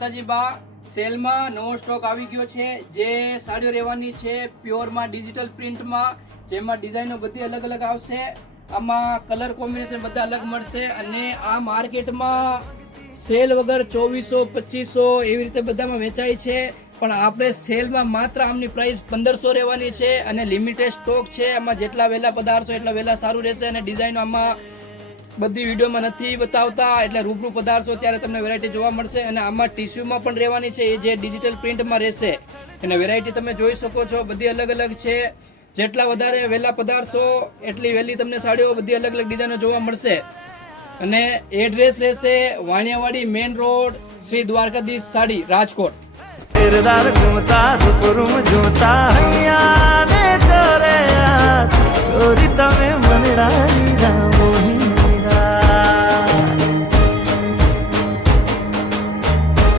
માતાજી બા, સેલમાં નવો સ્ટોક આવી ગયો છે જે સાડીઓ રહેવાની છે પ્યોરમાં ડિજિટલ પ્રિન્ટમાં, જેમાં ડિઝાઇનો બધી અલગ અલગ આવશે. આમાં કલર કોમ્બિનેશન બધા અલગ મળશે અને આ માર્કેટમાં સેલ વગર 2400-2500 એવી રીતે બધામાં વેચાય છે, પણ આપણે સેલમાં માત્ર આમની પ્રાઇસ 1500 રહેવાની છે અને લિમિટેડ સ્ટોક છે. આમાં જેટલા વહેલા પધારશો એટલા વહેલા સારું રહેશે અને ડિઝાઇનો આમાં બધી વિડીયોમાં નથી બતાવતા, એટલે રૂબરૂ પધારશો ત્યારે તમને વેરાયટી જોવા મળશે. અને આમાં ટીસ્યુમાં પણ રહેવાની છે, એ જે ડિજિટલ પ્રિન્ટમાં રહેશે અને વેરાયટી તમે જોઈ શકો છો બધી અલગ અલગ છે. જેટલા વધારે વહેલા પધારશો એટલી વહેલી તમને સાડીઓ બધી અલગ અલગ ડિઝાઇનો જોવા મળશે. અને એડ્રેસ રહેશે વાણિયાવાડી મેઇન રોડ, શ્રી દ્વારકાધીશ સાડી, રાજકોટ. ચોરી તમે મને